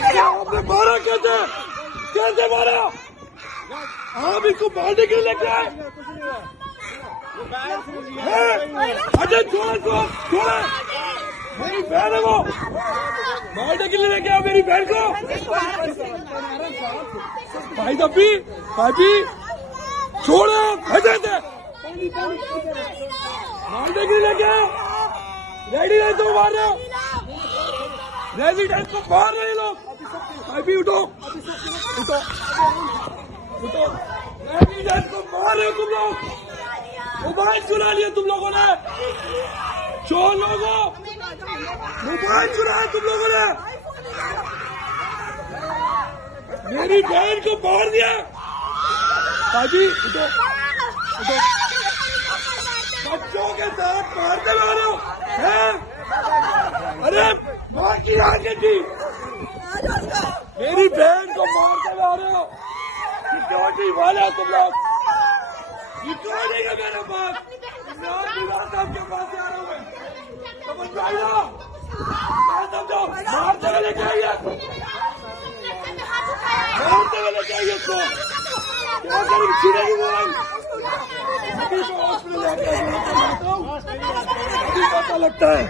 आपने मारा कैसे मारा? आप इसको मारने के लिए लेके आए? अजय छोड़ा मेरी बहन है वो, मारने के लिए लेके आओ मेरी बहन को। भाई छोड़ो, अजय मारने के लिए लेके आओ। रेडी है तो मार रहे हो, रेजिडेंट को मार रहे लोग। भाई उठो, रेजिडेंट को मार रहे हो तुम लोग। मोबाइल चुरा लिया तुम लोगों ने, चोर लोगों, मोबाइल चुराया तुम लोगों ने, मेरी बहन को मार दिया। भाई उठो, बच्चों के साथ मारते मारो हैं? अरे माँ की आगे थी, मेरी बहन को मारते मारो। सिक्योरिटी वाले तुम लोग, सिक्योरिटी का मेरे पास आपके पास आ रहा हूँ मैं, समझ में आएगा? समझो, मारते हुए लेके आइए, उसको क्या करेंगे? छीनेगी मोबाइल, अभी तो हॉस्पिटल जाके अभी पता लगता है।